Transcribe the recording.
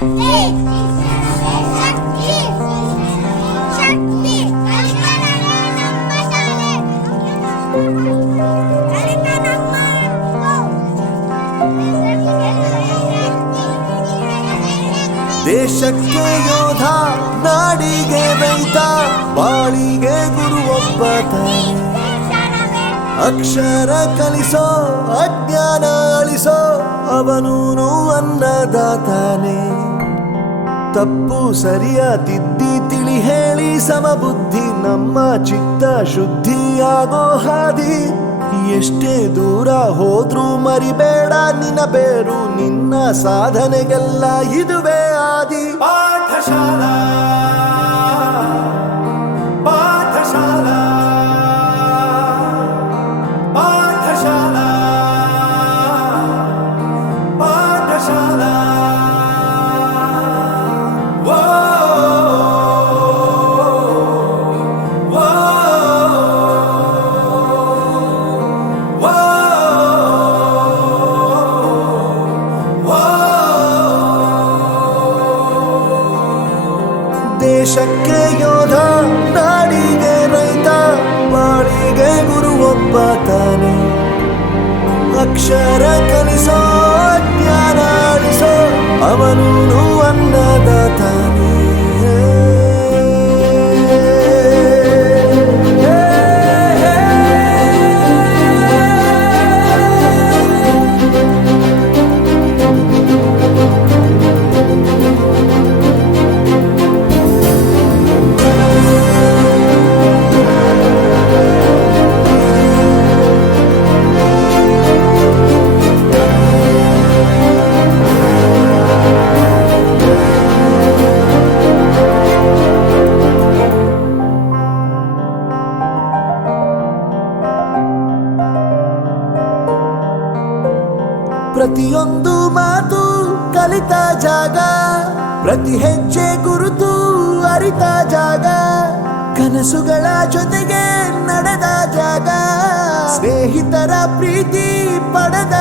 ದೇಶಕ್ಕೆ ಯೋಧ, ನಾಡಿಗೆ ರೈತ, ಬಾಳಿಗೆ ಗುರು ಒಬ್ಬ ತಾನೆ. ಅಕ್ಷರ ಕಲಿಸೋ, ಅಜ್ಞಾನ ಅಳಿಸೋ, ಅವನೂನು ಅನ್ನದಾತಾನೆ. ತಪ್ಪು ಸರಿಯ ತಿದ್ದಿ ತಿಳಿ ಹೇಳಿ ಸಮಬುದ್ಧಿ ನಮ್ಮ ಚಿತ್ತ ಶುದ್ಧಿಯಾಗೋ ಹಾದಿ. ಎಷ್ಟೇ ದೂರ ಹೋದ್ರೂ ಮರಿಬೇಡ ನಿನ್ನ ಬೇರು, ನಿನ್ನ ಸಾಧನೆಗೆಲ್ಲ ಇದುವೇ ಆದಿ. ಪಾಠಶಾಲಾ ಪಾಠಶಾಲಾ ಪಾಠಶಾಲಾ ಪಾಠಶಾಲಾ. ದೇಶಕ್ಕೆ ಯೋಧ, ನಾಡಿಗೆ ರೈತ, ಬಾಳಿಗೆ ಗುರು ಒಬ್ಬ ತಾನೆ. ಅಕ್ಷರ ಕಲಿಸೋ, ಜ್ಞಾನ ಅಳಿಸೋ, ಅವನೂನು ಅನ್ನದಾತಾನೆ. ಪ್ರತಿಯೊಂದು ಮಾತು ಕಲಿತ ಜಾಗ, ಪ್ರತಿ ಹೆಜ್ಜೆ ಗುರುತು ಅರಿತ ಜಾಗ, ಕನಸುಗಳ ಜೊತೆಗೆ ನಡೆದ ಜಾಗ, ಸ್ನೇಹಿತರ ಪ್ರೀತಿ ಪಡೆದ